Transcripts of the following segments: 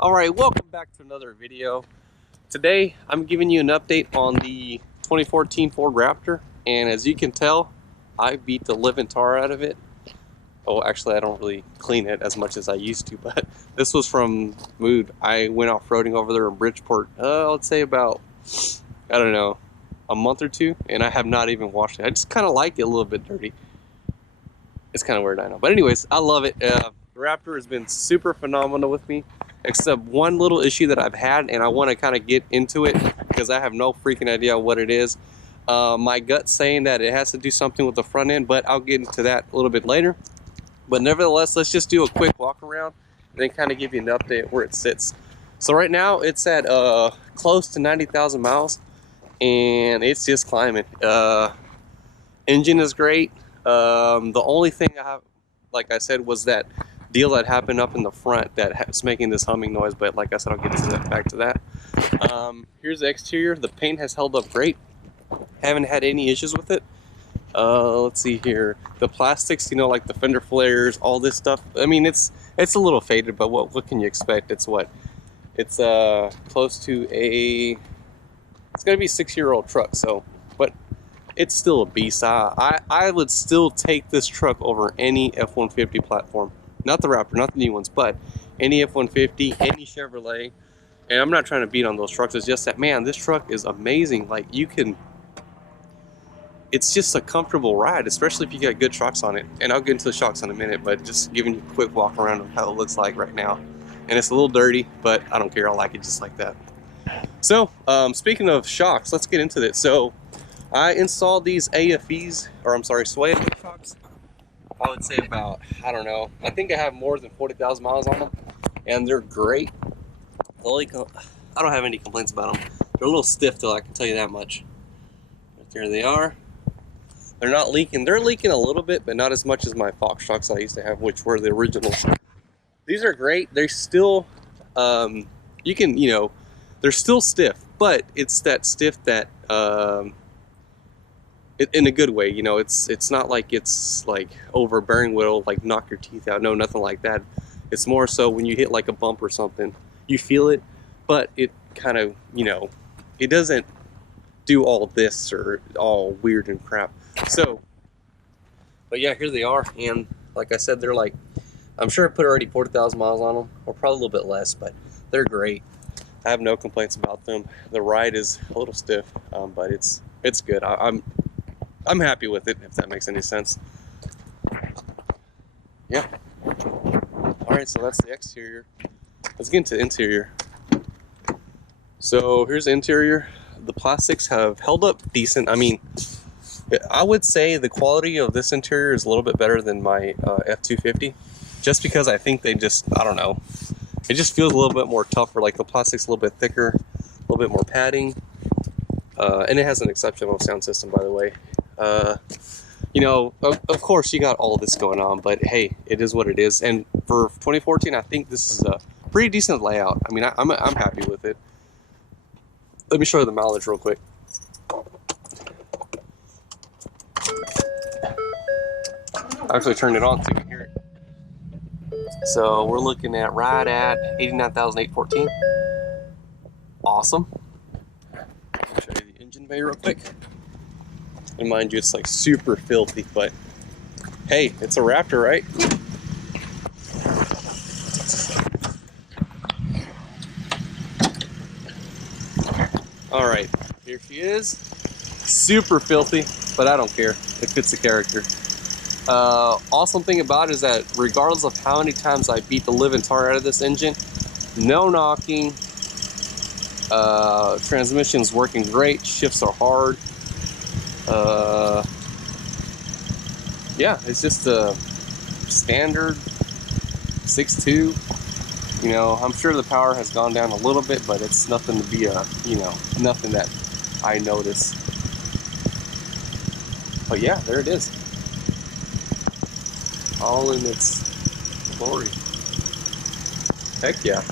Alright, welcome back to another video. Today I'm giving you an update on the 2014 Ford Raptor, and as you can tell, I beat the living tar out of it. Oh, actually I don't really clean it as much as I used to, but this was from Mood. I went off-roading over there in Bridgeport, I'd say about, I don't know, a month or two, and I have not even washed it. I just kind of like it a little bit dirty. It's kind of weird, I know. But anyways, I love it. The Raptor has been super phenomenal with me, except one little issue that I've had, and I want to kind of get into it because I have no freaking idea what it is. My gut's saying that it has to do something with the front end, but I'll get into that a little bit later. But nevertheless, let's just do a quick walk around and then kind of give you an update where it sits. So right now it's at close to 90,000 miles, and it's just climbing. Engine is great. The only thing I have, like I said, was that deal that happened up in the front that's making this humming noise, but like I said, I'll get to that, back to that. Here's the exterior. The paint has held up great. Haven't had any issues with it. Let's see here. The plastics, you know, like the fender flares, all this stuff. I mean, it's a little faded, but what can you expect? It's what? It's close to it's gonna be a 6-year-old truck, so, but it's still a beast. I would still take this truck over any F-150 platform. Not the Raptor, not the new ones, but any F-150, any Chevrolet. And I'm not trying to beat on those trucks. It's just that, man, this truck is amazing. Like, you can, it's just a comfortable ride, especially if you got good shocks on it. And I'll get into the shocks in a minute, but just giving you a quick walk around of how it looks like right now. And it's a little dirty, but I don't care. I like it just like that. So, speaking of shocks, let's get into it. So, I installed these AFEs, or I'm sorry, Sway shocks. I would say about, I don't know, I think I have more than 40,000 miles on them, and they're great. I don't have any complaints about them. They're a little stiff though, I can tell you that much. Right there they are. They're not leaking. They're leaking a little bit, but not as much as my Fox shocks I used to have, which were the originals. These are great. They're still, you can, you know, they're still stiff, but it's that stiff that, in a good way, you know, it's not like it's like overbearing will like knock your teeth out. No, nothing like that. It's more so when you hit like a bump or something, you feel it, but it kind of, you know, it doesn't do all this or all weird and crap. So, but yeah, here they are, and like I said, they're like, I'm sure I put already 40,000 miles on them, or probably a little bit less, but they're great. I have no complaints about them. The ride is a little stiff, but it's good. I'm happy with it, if that makes any sense. Yeah. Alright, so that's the exterior. Let's get into the interior. So here's the interior. The plastics have held up decent. I mean, I would say the quality of this interior is a little bit better than my F-250. Just because I think they just, I don't know. It just feels a little bit more tougher. Like the plastic's a little bit thicker, a little bit more padding. And it has an exceptional sound system, by the way. You know, of course you got all this going on, but hey, it is what it is. And for 2014, I think this is a pretty decent layout. I mean, I'm happy with it. Let me show you the mileage real quick. I actually turned it on so you can hear it. So we're looking at right at 89,814. Awesome. I'll show you the engine bay real quick. And mind you, it's like super filthy, but hey, it's a Raptor, right? All right, here she is. Super filthy, but I don't care. It fits the character. Awesome thing about it is that regardless of how many times I beat the living tar out of this engine, no knocking. Transmission's working great. Shifts are hard. Yeah, it's just a standard 6.2. You know, I'm sure the power has gone down a little bit, but it's nothing to be you know, nothing that I notice. But yeah, there it is. All in its glory. Heck yeah.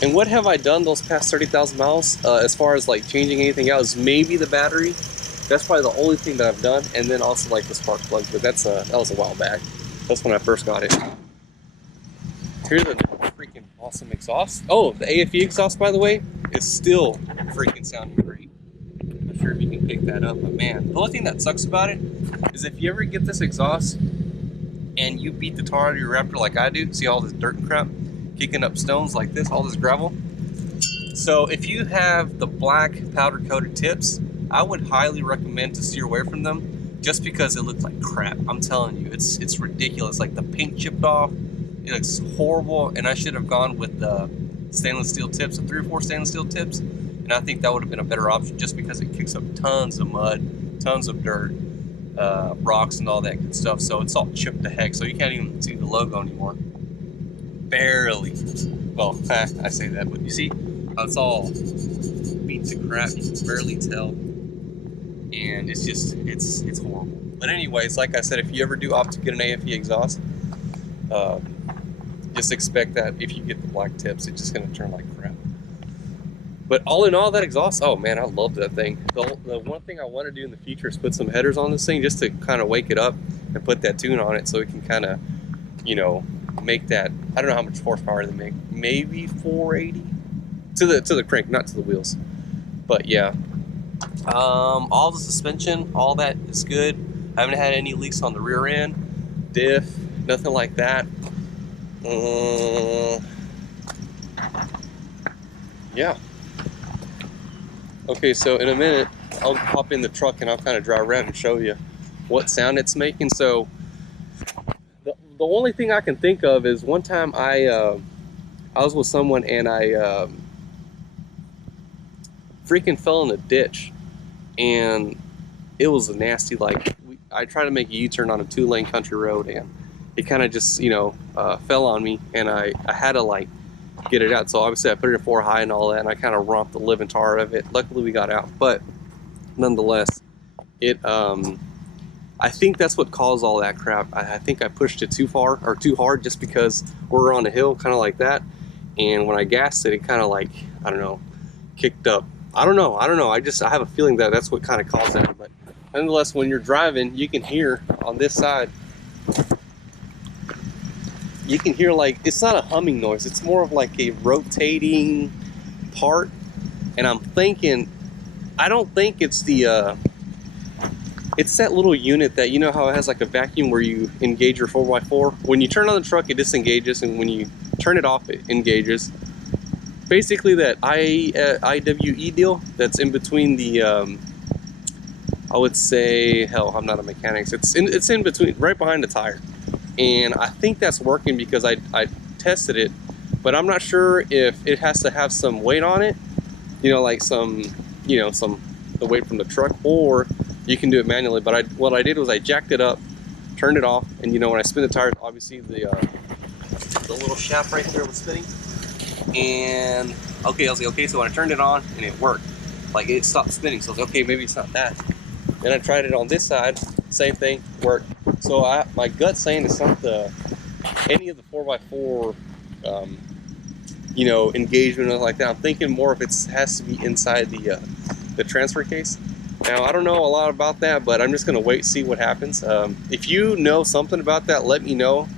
And what have I done those past 30,000 miles as far as like changing anything else? Maybe the battery. That's probably the only thing that I've done, and then also like the spark plug, but that was a while back. That's when I first got it. Here's a freaking Awesome exhaust. Oh, the AFE exhaust, by the way, is still freaking sounding great. I'm not sure if you can pick that up, but man, the only thing that sucks about it is if you ever get this exhaust and you beat the tar out of your Raptor like I do, see all this dirt and crap kicking up stones like this, all this gravel. So if you have the black powder coated tips, I would highly recommend to steer away from them just because it looks like crap. I'm telling you, it's ridiculous. Like the paint chipped off, it looks horrible, and I should have gone with the stainless steel tips, the 3 or 4 stainless steel tips, and I think that would have been a better option just because it kicks up tons of mud, tons of dirt, rocks and all that good stuff. So it's all chipped to heck, so you can't even see the logo anymore. Barely. Well, I say that, but you see how it's all beat to crap. You can barely tell, and it's just it's horrible. But anyways, like I said, if you ever do opt to get an AFE exhaust, just expect that if you get the black tips, it's just going to turn like crap. But all in all, that exhaust, oh man, I love that thing. The one thing I want to do in the future is put some headers on this thing just to kind of wake it up and put that tune on it so it can kind of, you know, make that, I don't know how much horsepower they make, maybe 480 to the crank, not to the wheels. But yeah, all the suspension, all that is good. I haven't had any leaks on the rear end, diff, nothing like that. Yeah. Okay, so in a minute, I'll hop in the truck and I'll kind of drive around and show you what sound it's making. So the only thing I can think of is one time I was with someone and I freaking fell in a ditch, and it was nasty. Like I tried to make a U-turn on a 2-lane country road, and it kind of just, you know, fell on me, and I had to like get it out. So obviously I put it in 4 high and all that, and I kind of romped the living tar out of it. Luckily we got out, but nonetheless, it I think that's what caused all that crap. I think I pushed it too far or too hard just because we're on a hill, kind of like that. And when I gassed it, it kind of like, I don't know, kicked up. I don't know. I have a feeling that that's what kind of caused that. But nonetheless, when you're driving, you can hear on this side, you can hear like, it's not a humming noise. It's more of like a rotating part. And I'm thinking, I don't think it's the, it's that little unit that, you know how it has like a vacuum where you engage your 4x4? When you turn on the truck, it disengages, and when you turn it off, it engages. Basically that IWE deal that's in between the, I would say, hell, I'm not a mechanic. It's in between, right behind the tire. And I think that's working because I tested it, but I'm not sure if it has to have some weight on it, you know, like some, you know, the weight from the truck, or you can do it manually. But what I did was I jacked it up, turned it off, and you know, when I spin the tires, obviously the little shaft right there was spinning. And okay, I was like, okay, so when I turned it on and it worked, like it stopped spinning. So I was like, okay, maybe it's not that. Then I tried it on this side, same thing, worked. So my gut's saying it's not any of the 4x4, you know, engagement or like that. I'm thinking more if it has to be inside the transfer case. Now I don't know a lot about that, but I'm just gonna wait, see what happens. If you know something about that, let me know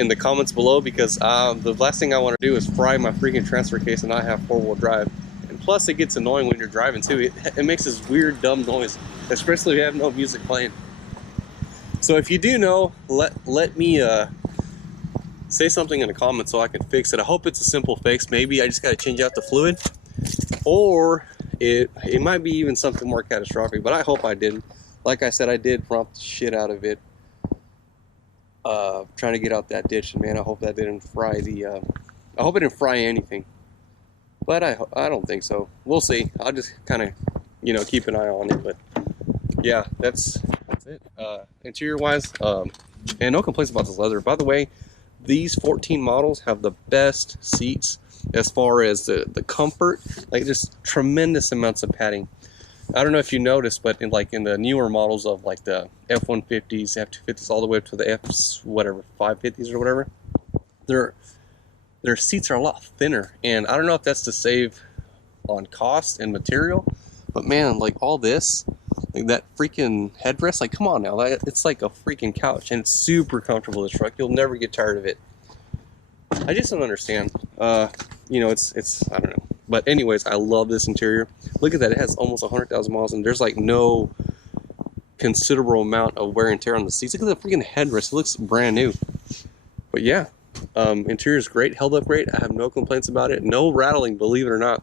in the comments below, because the last thing I want to do is fry my freaking transfer case and not have 4-wheel drive. And plus it gets annoying when you're driving too. It makes this weird dumb noise, especially if you have no music playing. So if you do know, let me say something in the comments so I can fix it. I hope it's a simple fix. Maybe I just got to change out the fluid, or it might be even something more catastrophic, but I hope I didn't. Like I said, I did romp the shit out of it trying to get out that ditch, and man, I hope that didn't fry I hope it didn't fry anything, but I don't think so. We'll see. I'll just kind of, you know, keep an eye on it. But yeah, that's it. Interior wise, and no complaints about this leather. By the way, these 14 models have the best seats as far as the comfort, like just tremendous amounts of padding. I don't know if you noticed, but in the newer models of like the F-150s, F-250s, all the way up to the whatever 550s or whatever, their seats are a lot thinner, and I don't know if that's to save on cost and material, but man, like all this, like that freaking headrest, like come on now, it's like a freaking couch, and it's super comfortable. This truck, you'll never get tired of it. I just don't understand. You know, it's I don't know. But anyways, I love this interior. Look at that. It has almost 100,000 miles, and there's like no considerable amount of wear and tear on the seats. Look at the freaking headrest. It looks brand new. But yeah, interior is great, held up great. I have no complaints about it. No rattling, believe it or not.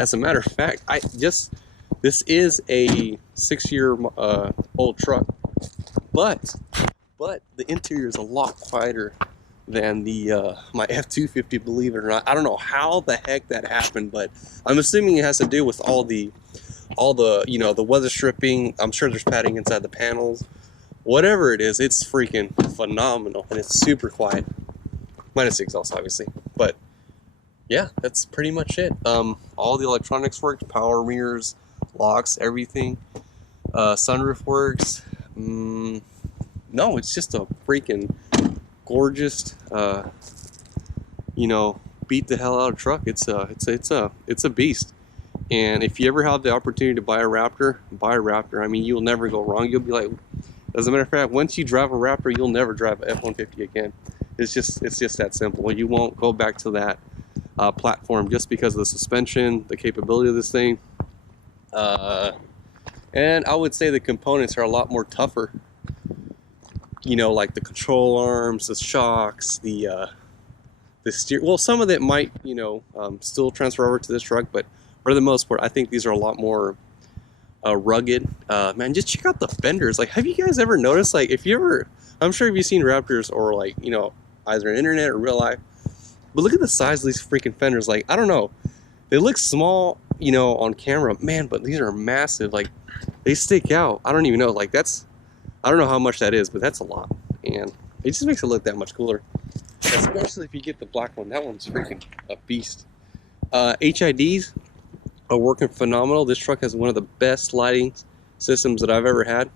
As a matter of fact, this is a 6-year old truck, but the interior is a lot quieter than the my F-250, believe it or not. I don't know how the heck that happened, but I'm assuming it has to do with all the you know, the weather stripping. I'm sure there's padding inside the panels. Whatever it is, it's freaking phenomenal, and it's super quiet. Minus the exhaust, obviously. But yeah, that's pretty much it. All the electronics work, power mirrors, locks, everything. Sunroof works. No, it's just a freaking gorgeous, you know, beat the hell out of truck. It's a beast. And if you ever have the opportunity to buy a Raptor, buy a Raptor. I mean, you'll never go wrong. You'll be like, as a matter of fact, once you drive a Raptor, you'll never drive an F-150 again. It's just that simple. You won't go back to that platform just because of the suspension, the capability of this thing. And I would say the components are a lot more tougher. You know, like the control arms, the shocks, the steer. Well, some of it might, you know, still transfer over to this truck, but for the most part, I think these are a lot more rugged. Man, just check out the fenders. Like, have you guys ever noticed, like, if you ever, I'm sure if you've seen Raptors or, like, you know, either on internet or real life, but look at the size of these freaking fenders. Like, I don't know, they look small, you know, on camera, man, but these are massive. Like, they stick out. I don't even know, like, that's, I don't know how much that is, but that's a lot, and it just makes it look that much cooler, especially if you get the black one. That one's freaking a beast. HIDs are working phenomenal. This truck has one of the best lighting systems that I've ever had.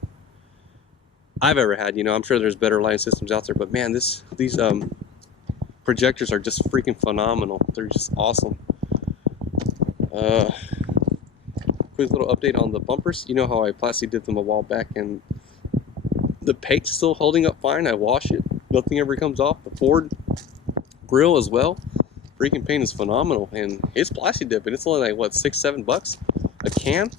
You know, I'm sure there's better lighting systems out there, but man, these projectors are just freaking phenomenal. They're just awesome. Quick little update on the bumpers. You know how I plastic did them a while back, and the paint's still holding up fine. I wash it, nothing ever comes off. The Ford grill as well. Freaking paint is phenomenal, and it's plastic dip, and it's only like what, $6-7 a can,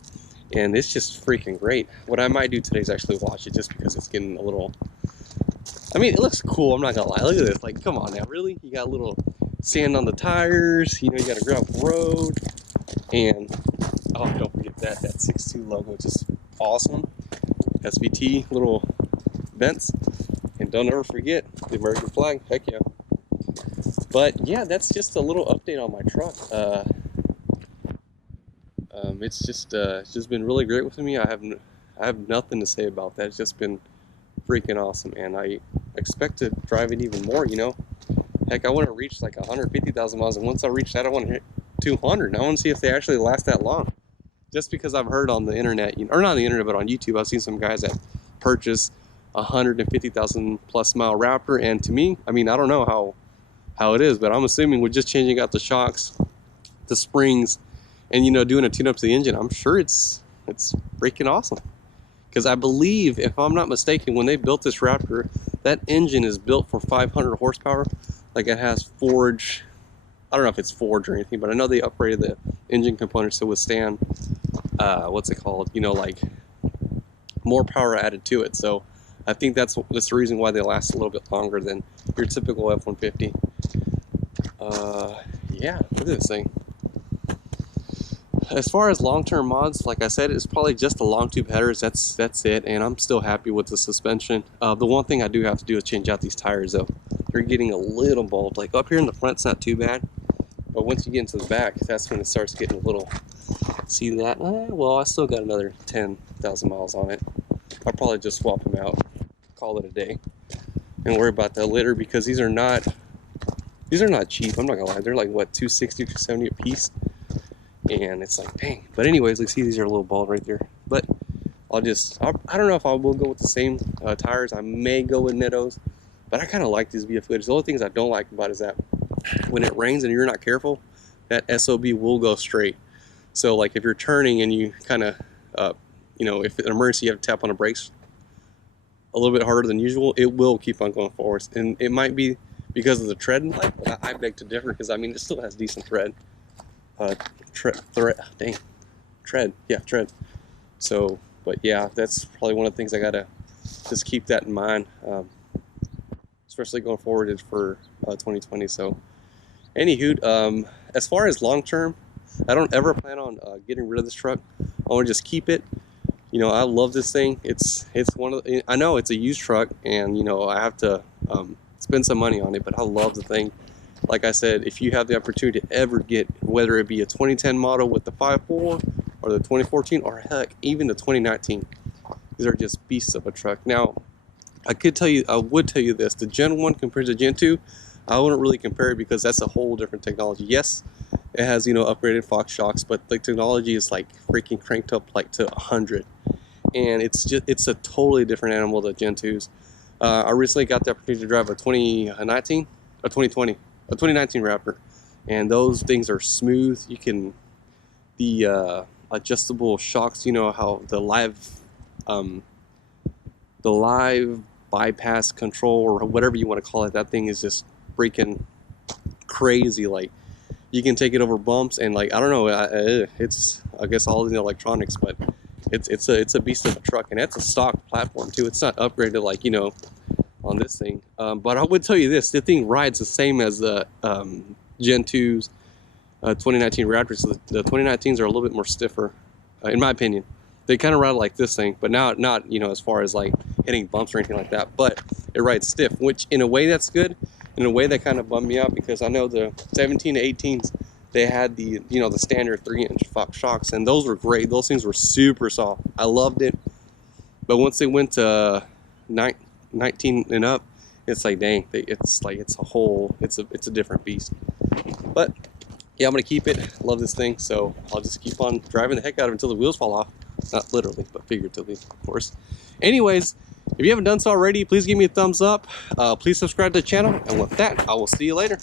and it's just freaking great. What I might do today is actually wash it, just because it's getting a little, I mean, it looks cool, I'm not gonna lie. Look at this, like, come on now, really? You got a little sand on the tires, you know, you got a gravel road, and oh, don't forget that 6.2 logo, which is awesome. SVT little vents, and don't ever forget the American flag. Heck yeah. But yeah, that's just a little update on my truck. It's just been really great with me. I have nothing to say about that. It's just been freaking awesome, and I expect to drive it even more. You know, heck, I want to reach like 150,000 miles, and once I reach that, I want to hit 200. I want to see if they actually last that long. Just because I've heard on the internet, you know, or not on the internet, but on YouTube, I've seen some guys that purchase 150,000 plus mile Raptor, and to me, I mean, I don't know how it is, but I'm assuming with just changing out the shocks, the springs, and, you know, doing a tune-up to the engine, I'm sure it's freaking awesome. Because I believe, if I'm not mistaken, when they built this Raptor, that engine is built for 500 horsepower. Like, it has forge, I don't know if it's forge or anything, but I know they upgraded the engine components to withstand, what's it called, you know, like, more power added to it. So I think that's the reason why they last a little bit longer than your typical F-150. Yeah, look at this thing. As far as long-term mods, like I said, it's probably just the long tube headers. That's it, and I'm still happy with the suspension. The one thing I do have to do is change out these tires, though. They're getting a little bald. Like up here in the front, it's not too bad, but once you get into the back, that's when it starts getting a little. See that? Well, I still got another 10,000 miles on it. I'll probably just swap them out, call it a day, and worry about that later, because these are not cheap. I'm not gonna lie. They're like what, $260, $270 a piece. And it's like, dang. But anyways, like, see, these are a little bald right there. But I don't know if I will go with the same tires. I may go with Nettos, but I kind of like these VF footage. The only things I don't like about it is that when it rains and you're not careful, that SOB will go straight. So like if you're turning and you kind of, you know, if an emergency, you have to tap on the brakes a little bit harder than usual, it will keep on going forwards. And it might be because of the tread and life. I beg to differ, because I mean it still has decent tread. Tread. So, but yeah, that's probably one of the things I gotta just keep that in mind, especially going forward is for 2020. So, anywho, as far as long term, I don't ever plan on getting rid of this truck. I want to just keep it. You know, I love this thing. It's one of the, I know it's a used truck, and you know I have to spend some money on it, but I love the thing. Like I said, if you have the opportunity to ever get, whether it be a 2010 model with the 5.4 or the 2014, or heck, even the 2019, these are just beasts of a truck. Now, I would tell you this: the Gen 1 compared to Gen 2, I wouldn't really compare it, because that's a whole different technology. Yes, it has, you know, upgraded Fox shocks, but the technology is like freaking cranked up like to 100, and it's a totally different animal than Gen 2s. I recently got the opportunity to drive a 2019 Raptor, and those things are smooth. You can, the adjustable shocks, you know how the live bypass control, or whatever you want to call it, that thing is just freaking crazy. Like, you can take it over bumps, and like, I don't know, it's, I guess, all in the electronics, but it's a beast of a truck, and it's a stock platform too. It's not upgraded like, you know, on this thing. But I would tell you this: the thing rides the same as the Gen 2's 2019 Raptors. So the 2019s are a little bit more stiffer, in my opinion. They kind of ride like this thing, but not you know, as far as like hitting bumps or anything like that. But it rides stiff, which in a way that's good. In a way that kind of bummed me out, because I know the 17 to 18s, they had the, you know, the standard 3-inch Fox shocks, and those were great. Those things were super soft. I loved it. But once they went to 19 and up, it's like, dang, it's a different beast. But yeah, I'm gonna keep it. Love this thing, so I'll just keep on driving the heck out of it until the wheels fall off. Not literally, but figuratively, of course. Anyways, if you haven't done so already, please give me a thumbs up. Please subscribe to the channel, and with that, I will see you later.